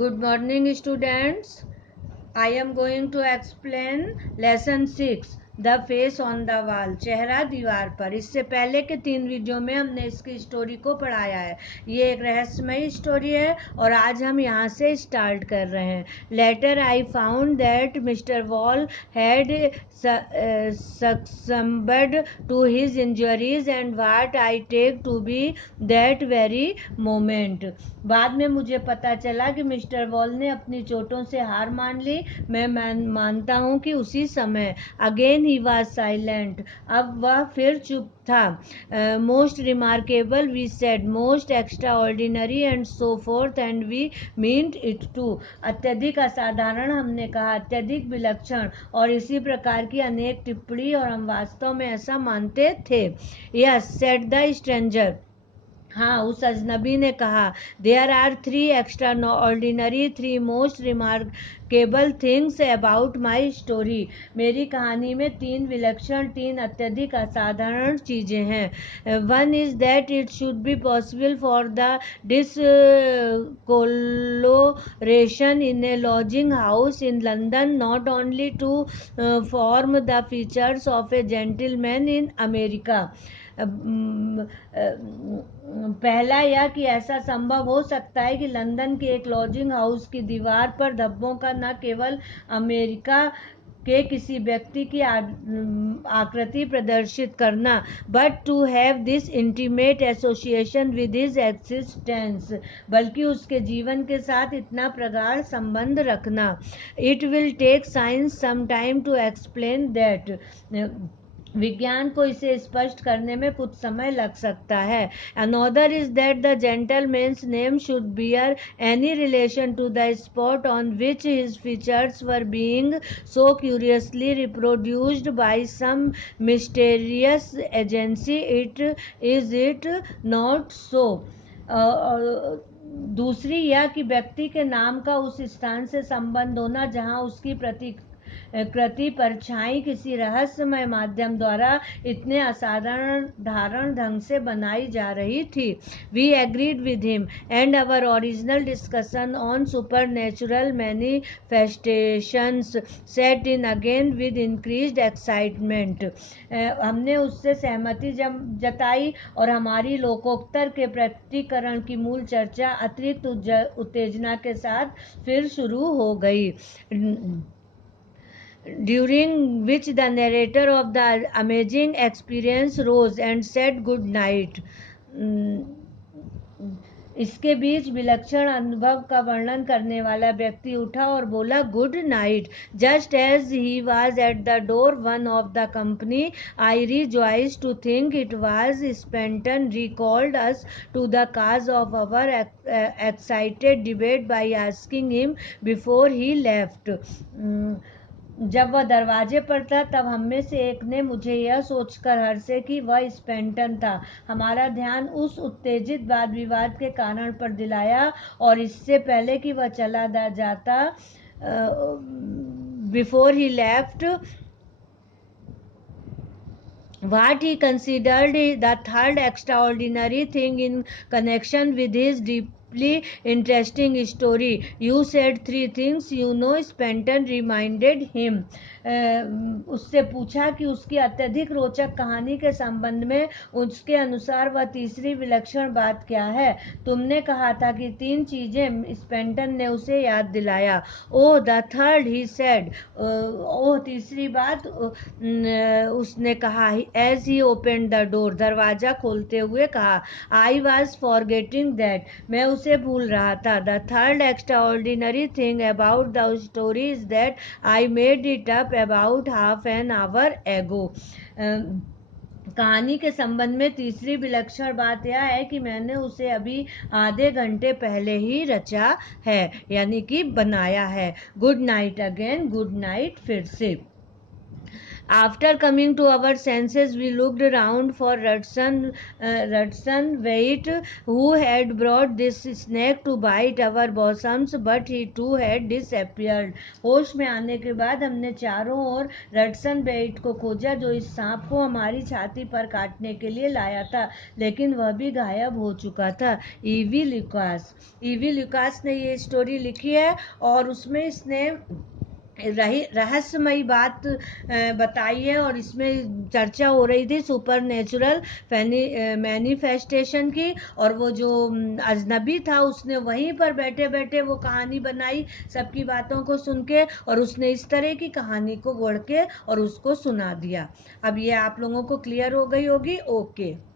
Good morning, students. I am going to explain lesson 6 the face on the wall, चेहरा दीवार पर। इससे पहले के 3 वीडियो में हमने इसकी स्टोरी को पढ़ाया है। ये एक रहस्यमयी स्टोरी है और आज हम यहाँ से स्टार्ट कर रहे हैं। Later I found that mister Wall had succumbed to his injuries and what I take to be that very moment. बाद में मुझे पता चला कि मिस्टर वॉल ने अपनी चोटों से हार मान ली। मैं मानता हूँ कि उसी समय। अगेन ही वॉज साइलेंट, अब वह फिर चुप था। Most remarkable we said, most extraordinary and so forth and we meant it too. अत्यधिक असाधारण हमने कहा, अत्यधिक विलक्षण और इसी प्रकार की अनेक टिप्पणी और हम वास्तव में ऐसा मानते थे। यस सेड द स्ट्रेंजर, हाँ उस अजनबी ने कहा। There are 3 extraordinary 3 most remarkable things about my story. मेरी कहानी में 3 विलक्षण 3 अत्यधिक असाधारण चीज़ें हैं। One is that it should be possible for the discolouration in a lodging house in London not only to form the features of a gentleman in America. पहला यह कि ऐसा संभव हो सकता है कि लंदन के एक लॉजिंग हाउस की दीवार पर धब्बों का न केवल अमेरिका के किसी व्यक्ति की आकृति प्रदर्शित करना, but to have this intimate association with his existence, बल्कि उसके जीवन के साथ इतना प्रगाढ़ संबंध रखना। It will take science some time to explain that, विज्ञान को इसे स्पष्ट करने में कुछ समय लग सकता है। Another is that the gentleman's name should bear any relation to the spot on which his features were being so curiously reproduced by some mysterious agency. It not so. दूसरी यह कि व्यक्ति के नाम का उस स्थान से संबंध होना जहां उसकी कृति परछाई किसी रहस्यमय माध्यम द्वारा इतने असाधारण ढंग से बनाई जा रही थी। We agreed with him and our original discussion on supernatural manifestations set in again with increased excitement. हमने उससे सहमति जताई और हमारी लोकोत्तर के प्रकटीकरण की मूल चर्चा अतिरिक्त उत्तेजना के साथ फिर शुरू हो गई, during which the narrator of the amazing experience rose and said good night. इसके बीच विलक्षण अनुभव का वर्णन करने वाला व्यक्ति उठा और बोला good night. Just as he was at the door one of the company I rejoice to think it was Spenton recalled us to the cause of our excited debate by asking him before he left. जब वह दरवाजे पर था तब हम में से एक ने मुझे यह सोचकर हर्षे कि वह स्पेंटन था हमारा ध्यान उस उत्तेजित वाद विवाद के कारण पर दिलाया और इससे पहले कि वह चला जाता before he left what he considered the third extraordinary thing in connection with his deeply interesting story. You said 3 things, you know, Spenton reminded him. उससे पूछा कि उसकी अत्यधिक रोचक कहानी के संबंध में उसके अनुसार वह तीसरी विलक्षण बात क्या है। तुमने कहा था कि 3 चीजें, स्पेंटन ने उसे याद दिलाया। Oh the third he said, oh तीसरी बात, उसने कहा। As he open the door, दरवाजा खोलते हुए कहा। आई वॉज फॉरगेटिंग दैट, मैं उसे भूल रहा था। The third extra ordinary thing about the story is that I made it up about half an hour एगो। कहानी के संबंध में तीसरी विलक्षण बात यह है कि मैंने उसे अभी आधे घंटे पहले ही रचा है, यानी कि बनाया है। Good night again, good night फिर से। After coming to our senses, we looked around for Rudson Wait, who had brought this snake to bite our bosoms, but he too had disappeared. होश में आने के बाद हमने चारों ओर रडसन वेट को खोजा जो इस सांप को हमारी छाती पर काटने के लिए लाया था, लेकिन वह भी गायब हो चुका था। ईवी लुकास ने ये स्टोरी लिखी है और उसमें इसने रहस्यमयी बात बताई है और इसमें चर्चा हो रही थी सुपर नेचुरल मैनिफेस्टेशन की, और वो जो अजनबी था उसने वहीं पर बैठे बैठे वो कहानी बनाई सबकी बातों को सुन के, और उसने इस तरह की कहानी को गढ़ के और उसको सुना दिया। अब ये आप लोगों को क्लियर हो गई होगी। ओके।